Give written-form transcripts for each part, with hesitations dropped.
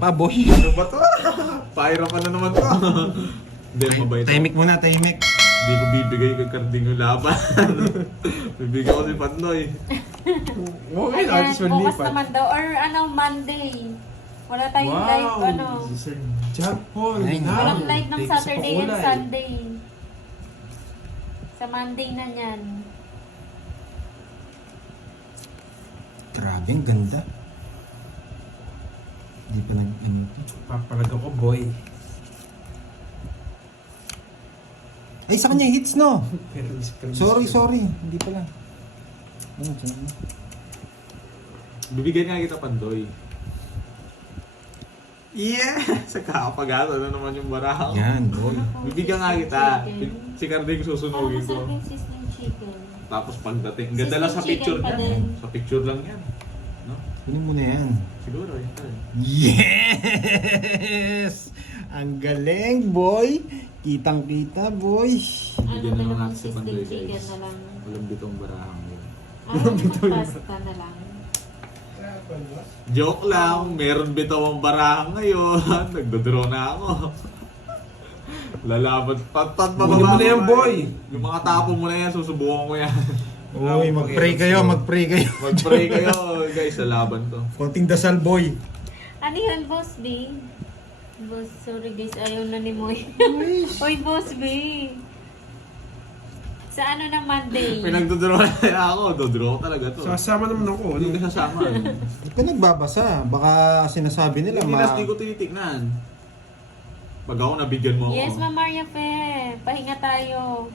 pa, boy. Ano ba to? Pahirapan na naman to. Hindi, mabait ako. Tahimik muna, tahimik. Hindi ko bibigay kay Carding yung laban. Bibigyan ko si Pandoy. Okay, Ayan, artist will bukas lipat. naman daw. Or Monday. Wala tayong live, Si Sir Jack Paul. Ay, Walang live ng Take sa Saturday and pakulay. Sunday. Sa Monday na yan. Grabe, ang ganda. Hindi pa nag, ano to. Papalag ako, boy. Ay, sa kanya hits, no? Pero Sorry. Hindi pala. Ano, saan mo? Bibigyan nga kita Pandoy. Yeah! Sa kakapagasa na naman yung baraha. Yan, boy. Bibigyan nga kita. Si Carding susunugin ko. Parang masarap yung seasoning chicken. Tapos pagdating, ganda lang sa Sisig picture chicken pa niya. din. Sa picture lang yan. No? Kunin mo na yan. Siguro, yun tayo. Yes! Ang galing, boy. Kitang-kita, boy. Bibigyan na lang naman natin si seasoning Pandoy, chicken guys. na lang. Walang bitong barahang yun. Pasta na lang. Joke lang, meron bitaw ang barahang ngayon. Nagdodraw na ako. Lalaban. Pat-pat pa Kunin mo na yan, boy. Yung mga tapo mo na yan, susubukan ko yan. Uy, mag-pray kayo, mag-pray kayo. Mag-pray kayo, guys, sa laban to. Konting dasal, boy. Ano yun, Boss B? Boss, sorry guys, ayaw na ni Moy. Oy, Boss B. Sa ano na Monday? Pinagdodraw na ako. Dodraw talaga to. Sasama naman ako. Hindi ka sasama. Hindi ka nagbabasa. Baka sinasabi nila, Hindi na, di ko tinitignan. Pag ako nabigyan mo ako. Yes, Ma'am Maria Fe. Pahinga tayo.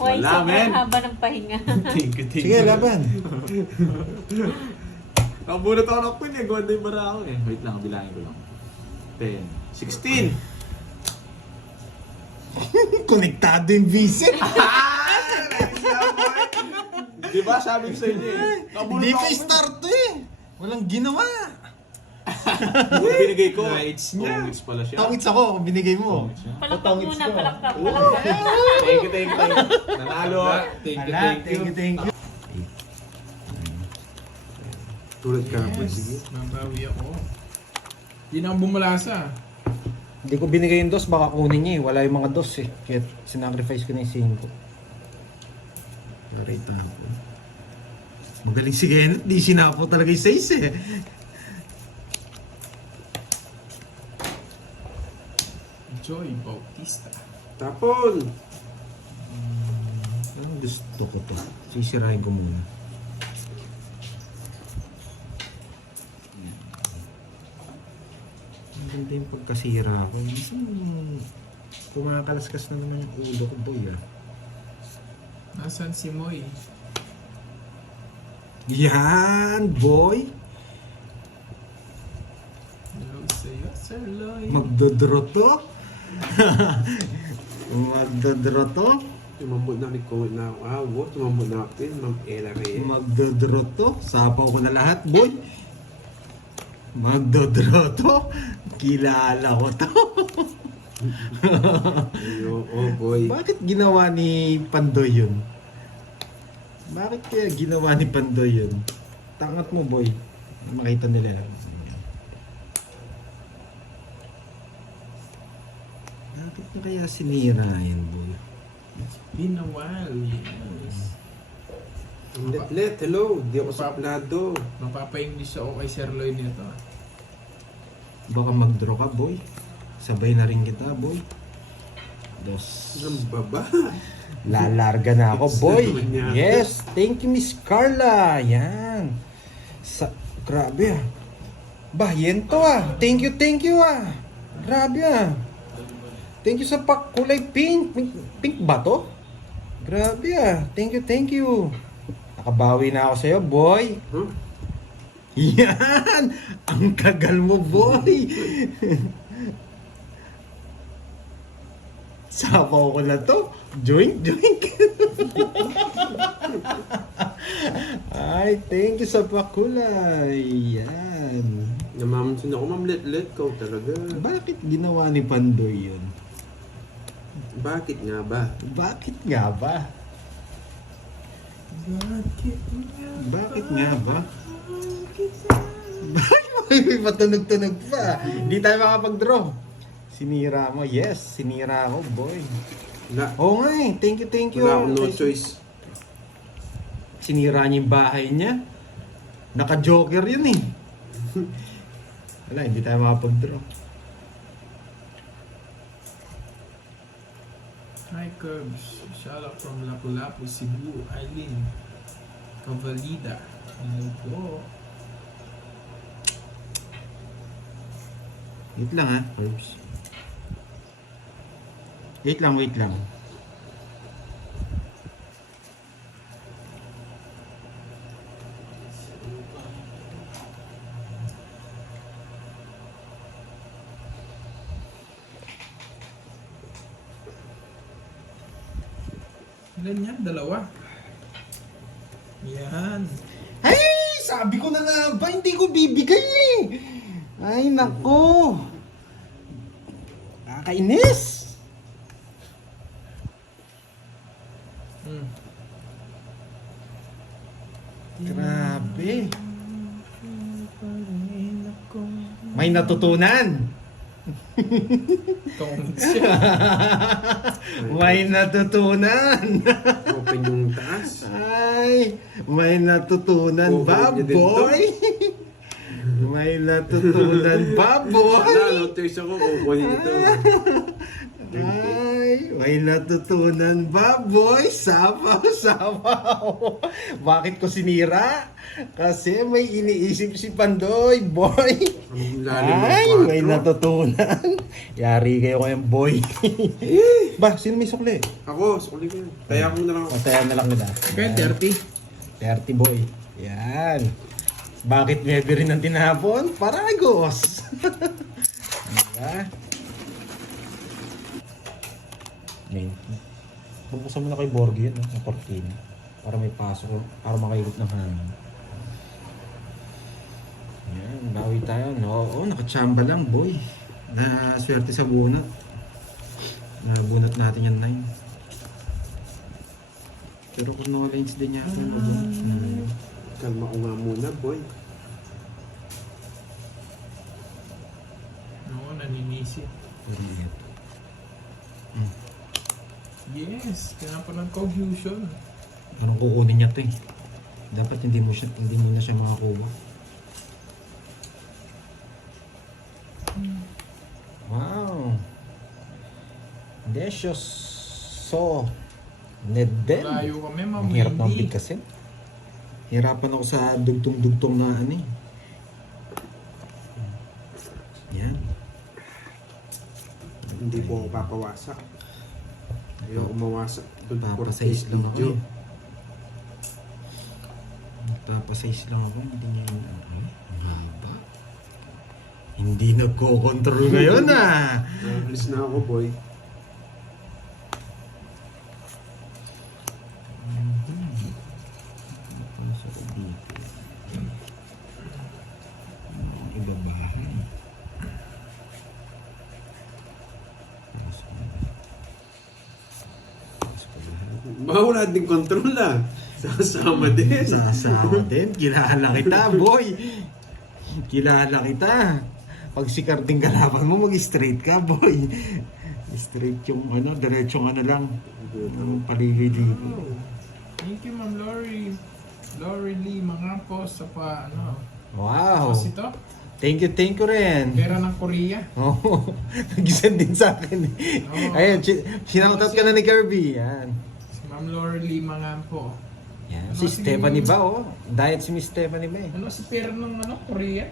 Why, Wala, sobrang men. haba ng pahinga. Thank you. Sige, laban. Nakabunot ako ng pin eh. Gawanda yung bara ako eh. Wait lang, bilangin ko lang. 10, 16. Konektado yung visit. Di ba sabi ko sa inyo eh. Nakabunot Hindi ako pa pin. start to eh. Walang ginawa. Yung binigay ko. Nights niya. Tongits pala siya. Tongits ako kung binigay mo. Tongits siya. Palakpak muna, palakpak. Thank you. Nanalo. Thank you, Ala, thank you. Tulad ka po, sige. Mabawi ako. Hindi na akong bumalasa. Hindi ko binigay yung dos, baka kunin niya eh. Wala yung mga dos eh. Kaya sinacrifice ko na yung 5. Right na ako. Magaling si Kenneth, di sinapo talaga yung 6 eh. Joy Bautista. Tapon. Ano gusto ko to? Sisirahin ko muna. Ang ganda yung pagkasira ko. Minsan, kumakalaskas na naman yung ulo ko, boy ah. Nasaan si Moy? Yan, boy! Hello sa'yo, Sir Lloyd. Magdodro to? Magdodro to? Tumambot na ko na awo, tumambot na pin, Ma'am Ella Reyes. Magdodro to? Sapaw ko na lahat, boy! Magdodro to? Kilala ko to. Ayo, oh boy. Bakit ginawa ni Pandoy yun? Bakit kaya ginawa ni Pandoy yun? Tangat mo, boy. Makita nila lang. Bakit niya kaya sinira yan, boy? Been a while, yes. Let, hello, di ako suplado. Mapapa-English ako kay Sir Lloyd nito. Baka mag-draw ka, boy. Sabay na rin kita, boy. Dos. Ang baba. Lalarga na ako, boy. Naman yata. Yes, thank you, Miss Carla. Yan. Grabe ah. Bah, yan to ah. Thank you ah. Grabe ah. Thank you sa kulay pink. Pink ba to? Grabe ah. Thank you. Nakabawi na ako sa'yo, boy. Huh? Yan! Ang kagal mo, boy! Sabaw ko na to. Joink. Ay, thank you sa pakulay. Yan. Namamansin ako, Ma'am Let, kau talaga. Bakit ginawa ni Pandoy yun? Bakit nga ba? Bakit nga ba? Bakit nga ba? May matunog-tunog pa. Hindi tayo makapag-draw. Sinira mo. Yes, sinira mo, boy. Wala. Oo nga eh. Thank you. Wala akong no choice. Sinira niya yung bahay niya. Naka-joker yun eh. Wala, hindi tayo makapag-draw. Hi, Curbs. Shout out from Lapu-Lapu, Cebu. Eileen Cavalida. Hello po. Wait lang ha, Herbs. Wait lang. Ilan yan? Dalawa. Yan. Ay! Sabi ko na nga ba, hindi ko bibigay eh! Ay, nako! Nakakainis! Hmm. Grabe! May natutunan! Tongits siya. May natutunan! Open yung taas. Ay! May natutunan ba, Open niya din to. boy? May natutunan ba, boy? Wala, no choice ako. Kukunin ito. Ay, may natutunan ba, boy? Sabaw. Bakit ko sinira? Kasi may iniisip si Pandoy, boy. Ang lalim ng Ay, may 4. natutunan. Yari kayo kayang boy. Ba, sino may sukli? Ako, sukuli ko yun. Taya ko na lang ako. Patayan na lang nila. Okay, 30. 30, boy. Yan. Bakit maybe rin ang tinapon? Paragos. Diba? Ngayon, bubuksan mo na kay Borgie yan, ang kortina. Para may pasok, para makairot ng hangin. Yan, bawi tayo. Oo, nakachamba lang, boy. Na swerte sa bunot. Nabunot natin yan 9. Pero kung no-lines din niya ako, Kalma ko nga muna, boy. Oo, naninisip. Yes, kaya pa ng confusion. Anong kukunin niya to eh? Dapat hindi mo na siya makakuha. Wow! Delicious! So, Nedden! Malayo kami, Ang hirap ng mamili. big kasi. Hirapan ako sa dugtong-dugtong na ano eh. Yan. Hindi po ako papawasak. Ayaw umawasak. Papasize lang ako eh. Papasize lang ako. Hindi niya yun. Ay, ang haba. Hindi nagko-control ngayon ah. Alis na ako, boy. Pasok ko dito. Ibabahay. Pasok na. Pasok ko lahat. Wala din control ah. Sasama din. Sasama din. Kilala kita, boy. Kilala kita. Pag si Carding kalaban mo, mag-straight ka, boy. Straight yung ano, diretsong ano lang. Ang paligid-ligid. Thank you, Ma'am Lori. Lori Lee, mga po sa ano. Wow. Tapos ito, Thank you rin. pera ng Korea. Oo. Nag-send din sa akin. Oo. Ayun, sinautot ka na ni Kirby. Yan. Si Ma'am Lori Lee, mga po. Yan. Ano, Si sige. Stephanie ba, oh. Diet si Miss Stephanie ba eh. Ano si pera ng Korea?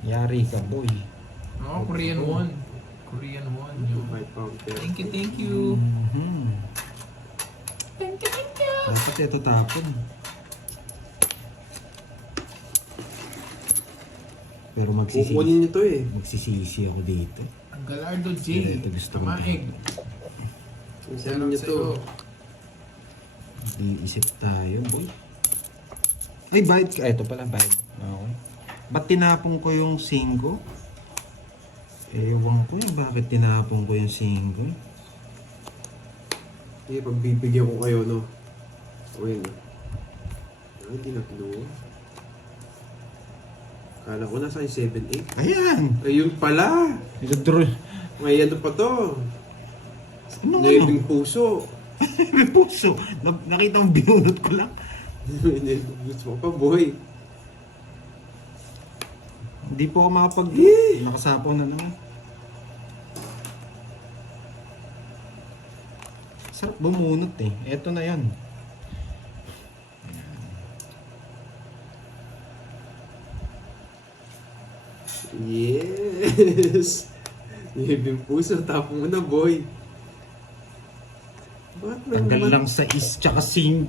Yari ka, boy. Oo, Korean won. Korean won. Yun. 5 pound pera. Thank you. Mhm. Thank you. Dapat ito tapon. Pero Kukunin niyo to eh. magsisisi ako dito. Ang Galardo J. Ito gusto ko. Tamaig. Sabi niyo to. Iisip tayo, boy. Ay, bayad ka. Ito pala, bayad. Okay. Ba't tinapon ko yung 5? Ewan ko yung bakit tinapon ko yung 5. Hindi, pagbibigyan ko kayo, no? O yun, no? Ay, hindi na kinuha. Kala ko nasa 7-8. Ayan. Ayun pala! Ito May ano pa to? Ano Nebing puso. May puso. Nakita mo binunot ko lang. Nebing puso pa, boy. Hindi po ako makapag... Nakasapaw na naman. Sarap bumunot eh. Eto na yan. Yes! Nebing puso, tapon mo na, boy. Bakit may Tagal naman- lang sa is tsaka 5.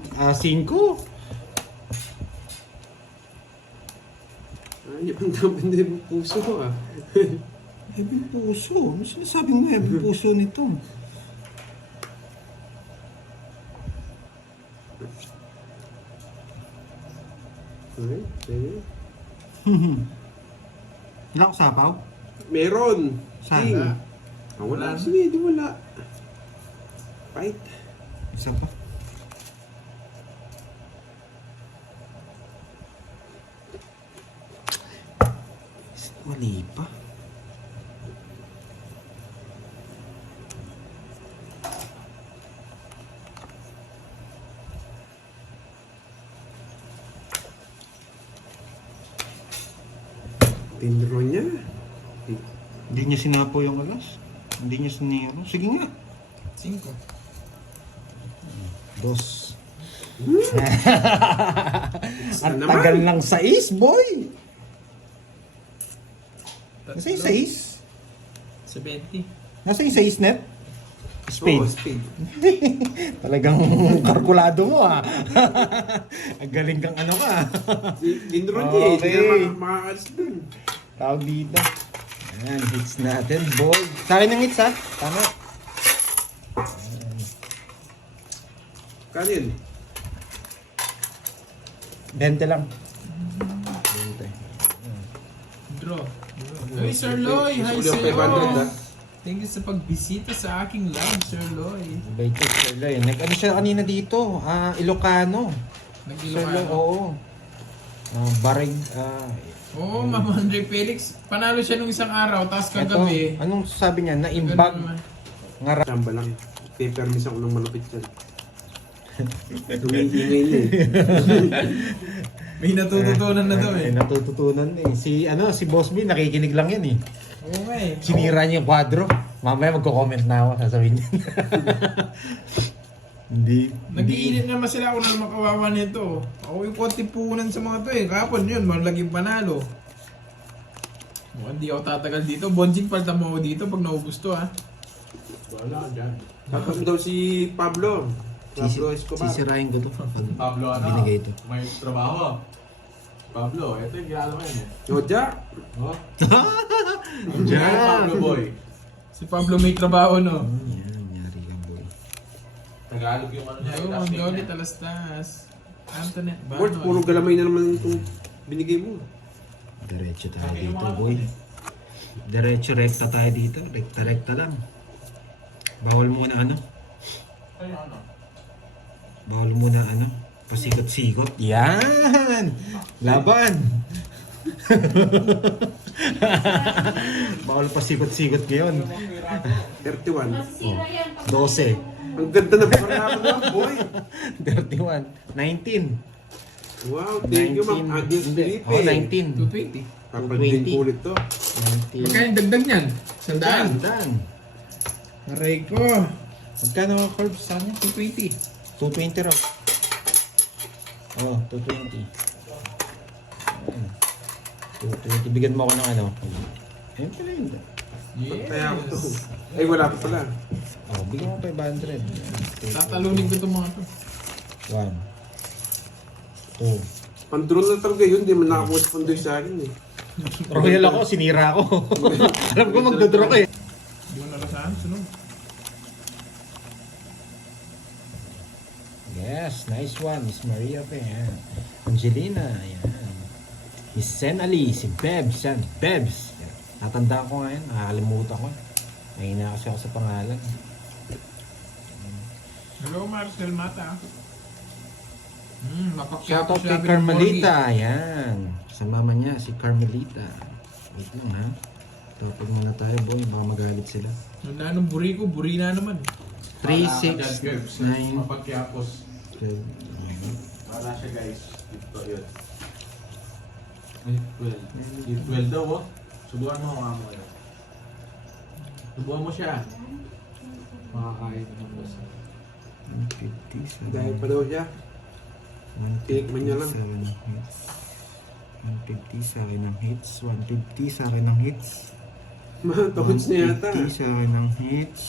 Ayun ang dami nebing puso, ah. Hebing puso. Ano sinasabi mo hebing puso nito? Okay, okay. Wala ko sapaw? Meron! Saan? King. Wala. Ah, wala. Wala. Sige, di wala. Fight. Isa pa. Mali pa. Tinro niya. Hindi niya sinapo yung alas. Hindi niya siniro. Sige nga. 5. Dos. Ang Ang tagal ng sais, boy! Nasa yung sais? 70. Nasa yung sais net? Spade. Spade. Oh, spade. Talagang kalkulado mo ah. Ang galing kang ano ka. Tinro niya eh. Okay. Hindi na makakalis dun. Tawag dito. Ayan, hits natin, boy. Sa akin yung hits ha. Tama. Kano yun? 20 lang. Draw. Hey, Sir Loy! Hi Uli ang sa'yo! 500, ah. Thank you sa pagbisita sa aking live, Sir Loy. Ibay ito, Sir Loy. Nag-ano siya kanina dito? Ilocano. Sir Loy, Nag-Ilocano. oo. Barig, Oo, Ma'am Andre Felix. Panalo siya nung isang araw, tapos eto, kagabi. anong sabi niya? ganun Na-imbag. naman. Ngara. Tamba lang. Papermiss ako ng malupit yan. Tumihingay na eh. May natututunan na daw Ay, eh. natututunan eh. Si Boss B, nakikinig lang yan eh. Oo nga eh. Sinira niya yung kwadro. Mamaya magko-comment na ako, sasabihin niya. Hindi. Nag-iinit naman sila kung naman kawawa nito. Ako yung konti punan sa mga to eh. Kapon yun, malaging panalo. Mukhang di ako tatagal dito. Bonjing palta mo ako dito pag naubos to ha. Wala dyan. Tapos daw si Pablo. Pablo Escobar. Sisirain ko to. Pablo, ano? Binigay ito. May trabaho. Pablo, ito yung ginagawa yan eh. Yoja. Oh? Diyan. Pablo boy. Si Pablo may trabaho no. Yan, nyari ka boy. Tagalog yung ano niya. Ayun, yung ang last name Jolly niya. Talastas. Antoinette Word, puro Banoy. galamay na naman itong binigay mo. Diretso tayo Sabi yung dito, mga boy. ano eh. Diretso rekta tayo dito. Rekta lang. Bawal muna ano? Ano, ano? Bawal muna ano? Pasikot-sikot. Yan! Laban! Bawal pasikot-sikot ngayon. 31. Masisira yan. 12. Ang ganda na parang naman, boy. 31. 19. Wow, thank you, Ma'am 19. Agnes Hindi. Felipe. Oh, 19. 220. Papadin ko ulit to. 19. Magkano yung dagdag niyan? Sandaan. Dan. Aray ko. Magkano ang curve sa kanya? 220. 220 raw. Oh, 220. 220. Bigyan mo ako ng ano. Ayun pala yun. Kaya ako to. Ay, wala pa pala. Oh, bigyan mo 500. Tatalunin ko itong mga to. 1. 2. Pandrol na talaga yun, di man nakakorresponde sa akin eh. Royal ako, sinira ako. Alam ko magdodraw ka eh. Hindi mo nalasahan. Sunod. Yes, nice one. Miss Maria pa yan. Angelina, yan. Miss Sen Ali, si Bebs, yan. Bebs. Yan. Natandaan ko nga yan, nakakalimutan ko. Mahina kasi ako sa pangalan. Hello, Marcel Mata. Shoutout kay Carmelita. Yan. Sa mama niya, si Carmelita. Wait lang ha. Tapos muna tayo, boy. Baka magalit sila. Wala nung buri ko, buri na naman. 3, 6, 9, Mapagkiapos. 12. Wala siya guys. Ito yun. Ay, 12. 12 daw oh. Subukan mo mga mo. Subukan mo siya. Makakain ka ng boss. 150. Dahil pa daw siya. 150 Tikman niya lang. sa akin ng hits. 150 sa akin ng hits. 150 sa akin ng hits. Mahatokots na yata. 150 sa akin ng hits.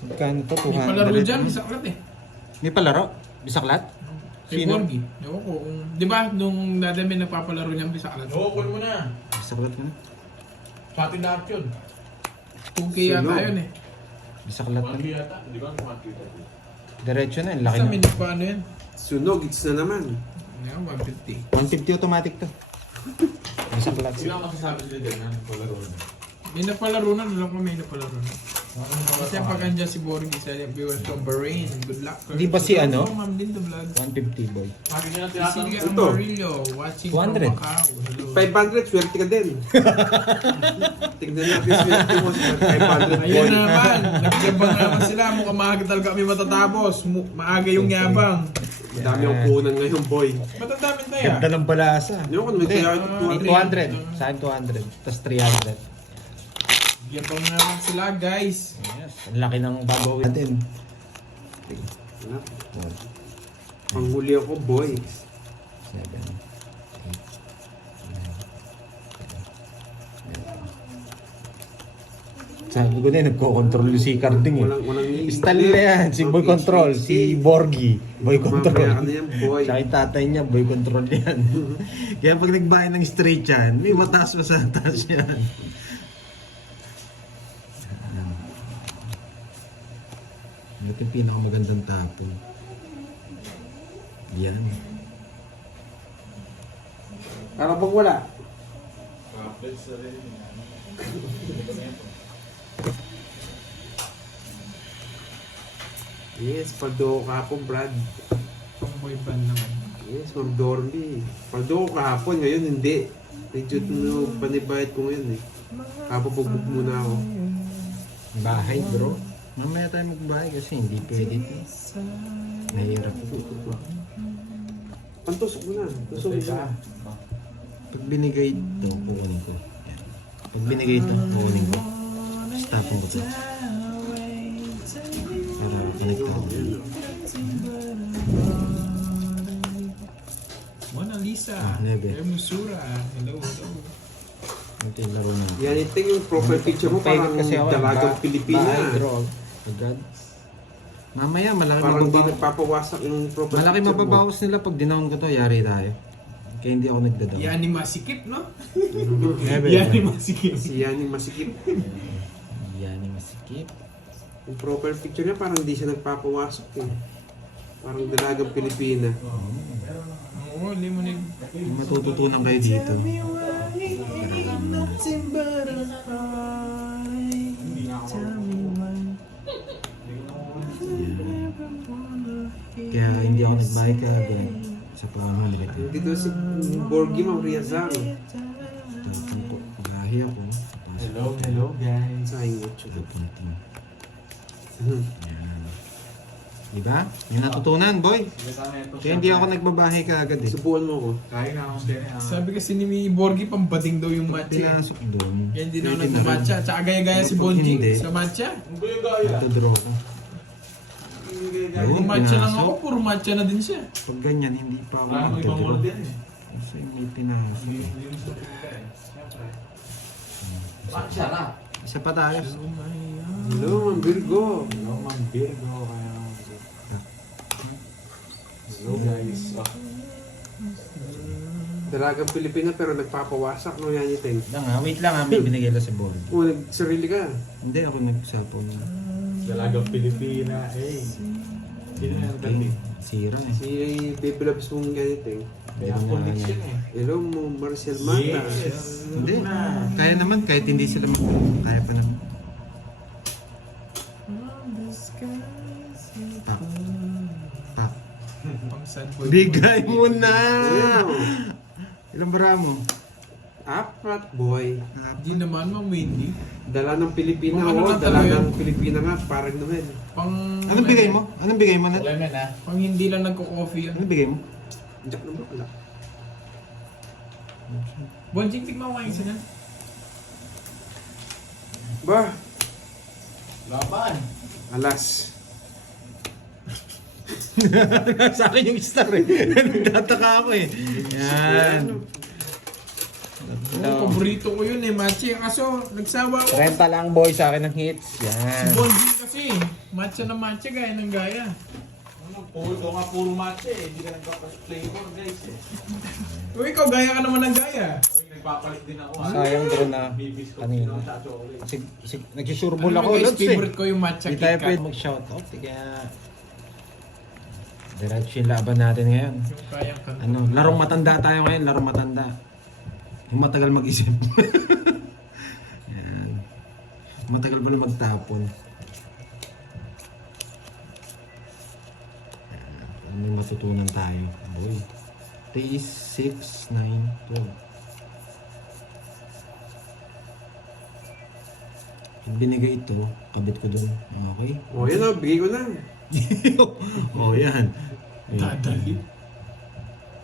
Magkano to? May 200. palaro dyan, isa ulat eh. May palaro? Bisaklat? Kay Sino? Borgi. Ewan ko. Di ba, nung dati may nagpapalaro niyang bisa kalat? Oo, kunin mo na. Bisaklat na? Sa atin lahat yun. 2K yata Sunog. yun eh. Bisaklat na? 1K yata. Hindi ko ang 1K yata. Diretso na. Ang laki Basta na. may nagpaano yan. Sunog, it's na naman. Yan, 150. 150 automatic to. Bisaklat. Sila ang masasabi sila dyan na nagpalaro na. May napalaro na, alam ko may napalaro na. Kasi pag andyan si Borgi, isa yung viewers from Bahrain. Good luck. Di ba si ano? Oh, Ma'am Linda Vlog. 150 boy. Sabi niya na Si tinatanong. Silvia Ito. Amarillo, watching 200. from Macau. Hello. 500, swerte ka din. Tignan natin swerte mo sa 500 Ayun boy. na naman, nagsabang naman sila. Mukhang maaga talaga kami matatapos. Maaga yung yabang. Madami ang punan ngayon, boy. Matandami tayo. Ganda ng balasa. Yung kung may Hindi. kaya May 200. Sa akin 200. Tapos 300. Yabang naman sila, guys. Yes. Ang laki ng babawin natin. Panghuli ako, boy. 7, 8, 9, 10. Sabi ko din, nagko-control si Carding eh. Walang Style na yan, si Boy Control, si Borgi, Boy Mamaya ka Control. na yan, boy. Sa akin tatay niya, Boy Control yan. Kaya pag nagbayan ng straight yan, may mataas pa sa taas yan. Ito yung pinakamagandang tapo. Yan. Para bang wala? Yes, paldo ko kahapon, Brad. Pang boy band naman. Yes, Ma'am Dormy. Paldo ko kahapon, ngayon hindi. Medyo panibayad ko ngayon eh. Kapabugbog muna ako. Bahay bro. Mamaya tayo magbahay kasi hindi pwede ito. Nahihirap ito. Pantusok mo na. Tusok mo na. Pag binigay ito, kukunin ko. Yan. Pag binigay ito, kukunin ko. Tapos tapon ko ito. Para connect ko. Mona Lisa. Nebe. Hermosura. Hello, hello. Ito yung laro natin. Yan, ito yung profile picture mo parang dalagang Pilipina. Bahay bro. Agad. Mamaya, malaki Parang di mababawas. nagpapawasak yung profile Malaki picture mo. mababawas nila pag dinown ko to, yari tayo. Kaya hindi ako nagdadaw. Yan ni masikip, no? Nebe. Yan ni masikip. Si Yani masikip. Yan yung masikip. Yung profile picture niya parang di siya nagpapawasak eh. Parang dalagang Pilipina. Oo, limunin. May matututunan kayo dito. Kaya hindi ako nagbayad kaya sa pamahalik ito. Dito si Borgi Ma'am Riazang. Tapos po, gahi ako. Hello guys. Sayang YouTube. Tapos yan. Diba? Yung natutunan, boy. Kaya hindi ako nagbabahay ka agad eh. Subukan mo ako. Kain na akong din. Sabi kasi ni Borgi, pambading daw yung matcha. Pinasok doon. Kaya hindi na ako Pwede nagmamatcha. rin. Tsaka gaya-gaya si Pag Bonji hindi. sa matcha. Ano yung gaya? Nagdodraw ko. Kung matcha lang pinasok. ako, puro matcha na din siya. Pag ganyan, hindi pa ako Wala akong ibang nagdodraw. order eh. Kasi may pinasok. Hindi mo sa pagka eh. Siyempre. Bakit siya na? Isa pa tayo. Hello Ma'am Virgo. Hello Ma'am Virgo. Hello guys. Dalagang Pilipina pero nagpapawasak no yan yung Lang ha, wait lang ha, may binigay lang sa board. Oh, nagsarili ka. Hindi ako nagsapaw na. Dalagang Pilipina. Hey. Sino na yung Okay, sira eh. Si Baby Loves mong ganito eh. Kaya connection eh. Hello mo Marcel Mata. Hindi, kaya naman kahit hindi sila kaya pa naman. Bigay mo na! O yan o. Ilang bara mo? 4, boy. Hindi naman, Ma'am Wendy. Dala ng Pilipina Ano o. lang Dala talaga ng Pilipina nga. Parang Noel. Pang... Anong bigay mo? Anong bigay mo na? Lemon ah. Pang hindi lang nagko-coffee yun. Anong bigay mo? Jack na bakla. Bonjing, tignan mo nga isa na. Ba, Laban. alas. Sa akin yung star eh. Nagtataka ako eh. Yan. Oo, paborito ko yun eh, Machi. Kaso, nagsawa ako. 30 lang boy sa akin ng hits. Si Yan. Bonjing kasi, matcha na matcha, gaya ng gaya. Ano, puro matcha eh. Hindi ka nagpa-flavor guys eh. O ikaw, gaya ka naman ng gaya. Uy, nagpapalit din ako ah. Sayang bro na Bibis ko kanina. sa chocolate. Nagsusurbol Ano ako. guys, Lods eh. favorite ko yung matcha Hindi tayo KitKat. pwede mag-shoutout. Kaya diretso yung laban natin ngayon. Yung kayang kanta. Ano, larong matanda tayo ngayon, larong matanda. Yung matagal mag-isip. Yan. Matagal pala magtapon. Yan. Ano yung matutunan tayo? Boy. 3, 6, 9, 12. Pag binigay ito, kabit ko dun. Okay? O yan o, bigay ko na. Oh, yan. Dadali.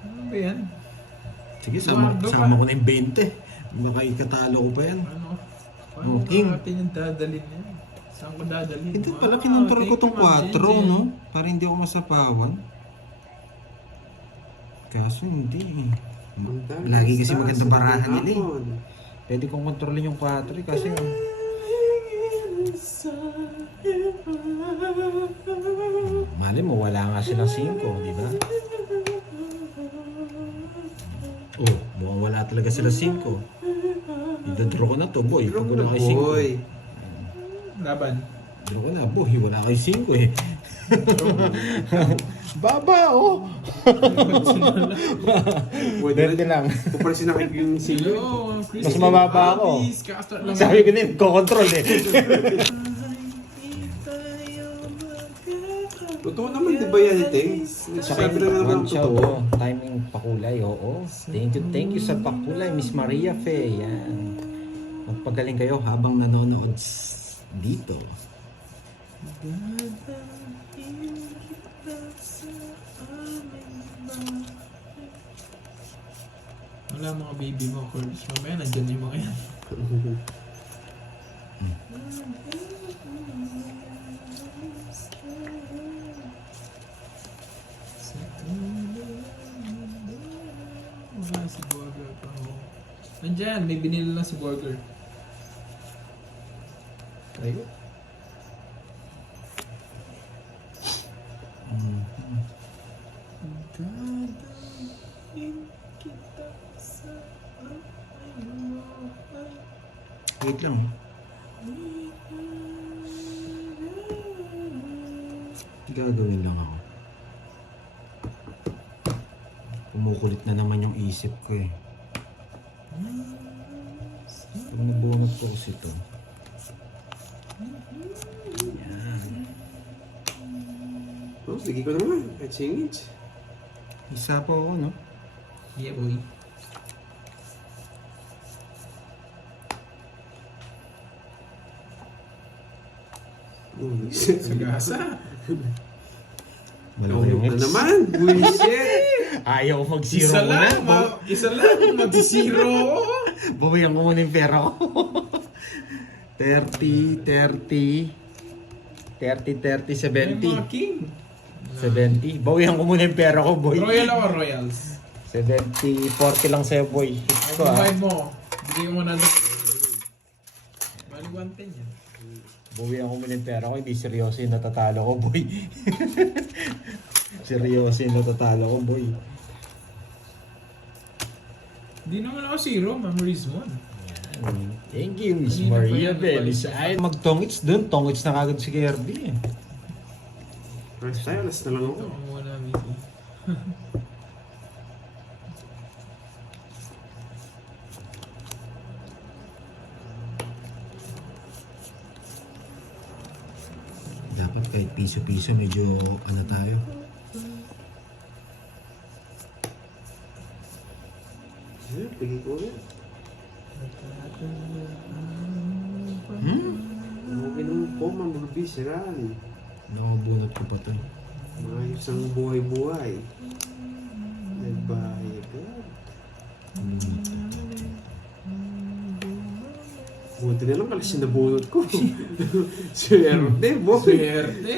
Ano ba yan? Sige, sama Guardo ko pa. na yung 20. Baka ikatalo ko pa yan. Ano? Paano King. natin yung dadalhin yan? Saan ko dadalhin? Hindi pala, kinontrol ko thank tong you, Ma'am 4, Jenjen. no? Para hindi ako masapawan. Kaso hindi eh. Ang dami Lagi ng kasi stars maganda sa barahan nila eh. hapon. Pwede kong kontrolin yung 4 eh, kasi mali mo, wala nga silang 5, di ba? Oh, mukhang wala talaga sila 5. Idadraw ko na to, boy. Pag wala kayo 5. Boy. Laban. Draw ko na, boy. Wala kayo 5 eh. Baba, oh! Pwede 20 lang. Kumparasin na kayo yung silo. Hello, Chris. Mas mababa ako. Please, kakastart lang. Sabi ko na yun, ko-control eh. Totoo naman, di ba yan, Teng? Sa akin, Sabi na naman one ang shout, totoo. oh. Timing pakulay, oo. Thank you sa pakulay, Miss Maria Fe. Yan. Magpagaling kayo habang nanonood dito. Wala mga baby mo, Curtis. Mamaya nandyan yung mga yan. Wala si Burger pa ako. Nandyan, may binili lang si Burger. Ayun. Wait lang. Gagawin lang ako. Kumukulit na naman yung isip ko eh. Pag nabunot ko kasi ito. Yan. Oh, sige ko naman. Kahit singit. Isa po ako, no? Yeah, boy. Sagasa. Malaki yung Na hits. naman. Bullshit. Ayaw ko mag-zero Isa ko lang, na. isa lang, mag-zero. Bawian ko muna yung pera ko. 30, Mga 70. king. 70. Bawian ko muna yung pera ko, boy. Royal ako, Royals. 70, 40 lang sa'yo, boy. Hits ko, ah. Provide mo. Bigay mo na. Bali 110 yan. Bawian ko muna yung pera ko. Hindi seryoso yung natatalo ko, boy. Seryoso yung natatalo ko, boy. Hindi naman ako zero, memories mo. Thank you, Miss Kanina pa Maria yan, Belis. Ay, mag-tongits dun. Tongits na kagad si Kirby, eh. First tayo, last na lang ako. Ito ang muna, Miki. Dapat kahit piso-piso medyo ano tayo. Ayan, pigi ko yan. Okay naman po, mamulubi, siraan. Nakabunot ko pa to. Maayos ang buhay-buhay. Nagbahay agad. Buti na lang pala sinabunot ko. Swerte, boy. Swerte.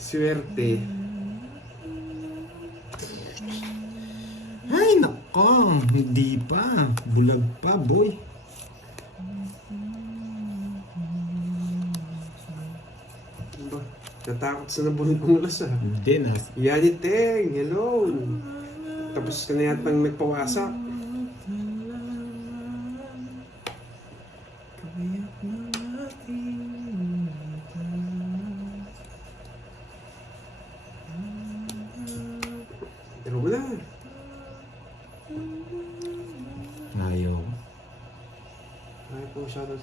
Swerte. Ay, nako. Hindi pa. Bulag pa, boy. Ano ba? Natakot sa nabunot kong ulas ah. Hindi na. Yani Teng, hello. Tapos ka na yatang nagpawasak. Pero wala. Ayaw. Ay po, shoutout.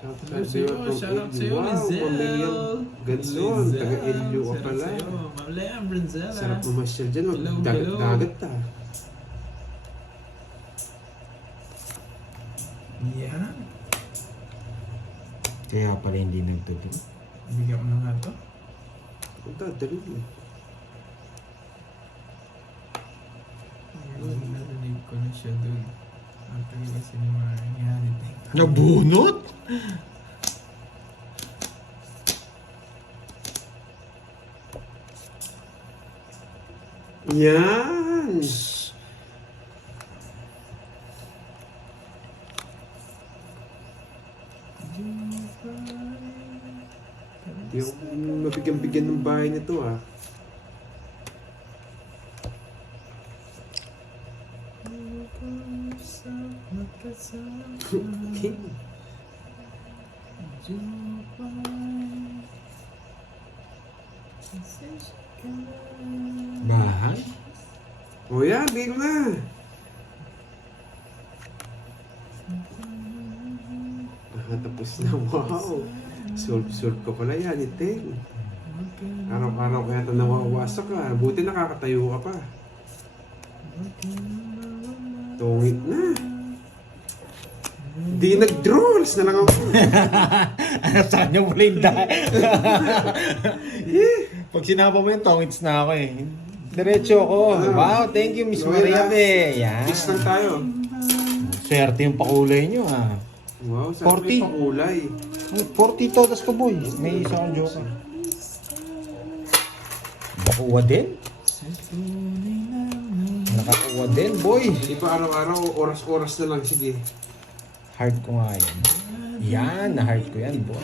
Shoutout sa'yo, Wow, Lizelle. pamilyang Ganson. Taga Elio ka pala. Ma'am Leah Brinzella. Sarap mamasyal dyan. Hello, Dagat-dagat ta. Yan. Kaya pala hindi nagtutuloy. Bigyan mo na nga to. Punta, dali mo. Narinig ko na siya doon. Ang tagal kasi ni Mariani. Nabunot? Yan! Hindi ako mabigyan-bigyan ng bahay nito ah. Okay. Bahay? O yan, bigyan na! Tapos na, wow! Solve ko pala yan, Iteng. Araw-araw kaya ito nawawasak ka. Buti nakakatayo ka pa. Tungit na. Di nag-draws na lang ako. Ano sa kanya mo rin Pag sinapa mo yung tongits na ako eh. Diretso ako. Wow, thank you Miss Maria Be. Yan. Kiss lang tayo. Swerte yung pakulay nyo ah. Wow, sarap 40. may pakulay. 40 todas ka boy. May isa kang joke. Nakakuha din? Nakakuha din boy. Hindi pa araw-araw, oras-oras na lang. Sige. Heart ko nga yan. Yan, na-heart ko yan boy.